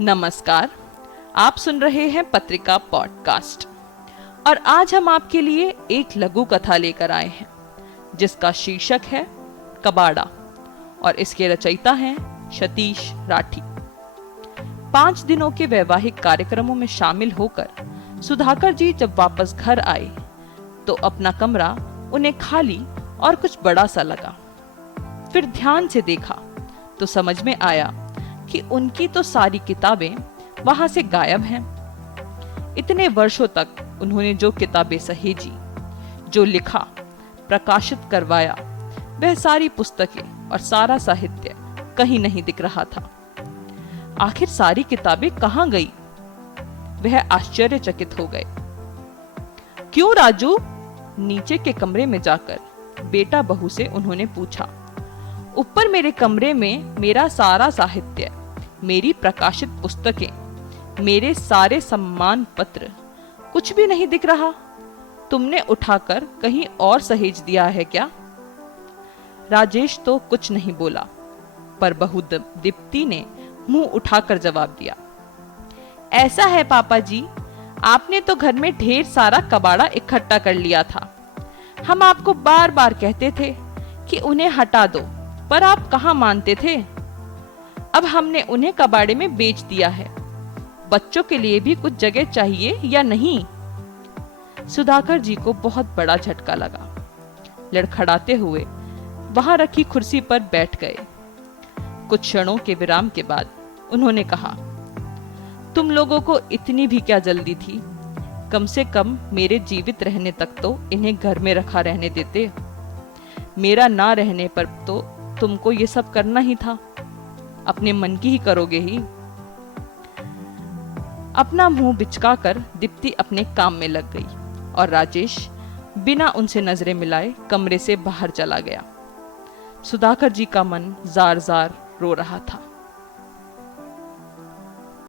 नमस्कार, आप सुन रहे हैं पत्रिका पॉडकास्ट और आज हम आपके लिए एक लघु कथा लेकर आए हैं जिसका शीर्षक है कबाड़ा और इसके रचयिता हैं सतीश राठी। 5 दिनों के वैवाहिक कार्यक्रमों में शामिल होकर सुधाकर जी जब वापस घर आए तो अपना कमरा उन्हें खाली और कुछ बड़ा सा लगा। फिर ध्यान से देखा तो समझ में आया कि उनकी तो सारी किताबें वहां से गायब हैं। इतने वर्षों तक उन्होंने जो किताबें सहेजी, जो लिखा, प्रकाशित करवाया, वह सारी पुस्तकें और सारा साहित्य कहीं नहीं दिख रहा था। आखिर सारी किताबें कहां गई? वह आश्चर्यचकित हो गए। क्यों राजू? नीचे के कमरे में जाकर बेटा बहू से उन्होंने पूछा। ऊपर मेरे कमरे में मेरा सारा साहित्य, मेरी प्रकाशित पुस्तकें, मेरे सारे सम्मान पत्र, कुछ भी नहीं दिख रहा। तुमने उठाकर कहीं और सहेज दिया है क्या? राजेश तो कुछ नहीं बोला, पर बहू दीप्ति ने मुंह उठाकर जवाब दिया। ऐसा है पापा जी, आपने तो घर में ढेर सारा कबाड़ा इकट्ठा कर लिया था। हम आपको बार बार कहते थे कि उन्हें हटा दो, पर आप कहाँ मानते थे। अब हमने उन्हें कबाड़े में बेच दिया है। बच्चों के लिए भी कुछ जगह चाहिए या नहीं? सुधाकर जी को बहुत बड़ा झटका लगा। लड़खड़ाते हुए वहां रखी कुर्सी पर बैठ गए। कुछ क्षणों के विराम के बाद उन्होंने कहा, तुम लोगों को इतनी भी क्या जल्दी थी? कम से कम मेरे जीवित रहने तक तो इन्हें घर में रखा रहने देते। मेरा ना रहने पर तो तुमको ये सब करना ही था। अपने मन की ही करोगे ही। अपना मुंह बिचकाकर दीप्ति अपने काम में लग गई और राजेश बिना उनसे नजरें मिलाए कमरे से बाहर चला गया। सुधाकर जी का मन जार जार रो रहा था।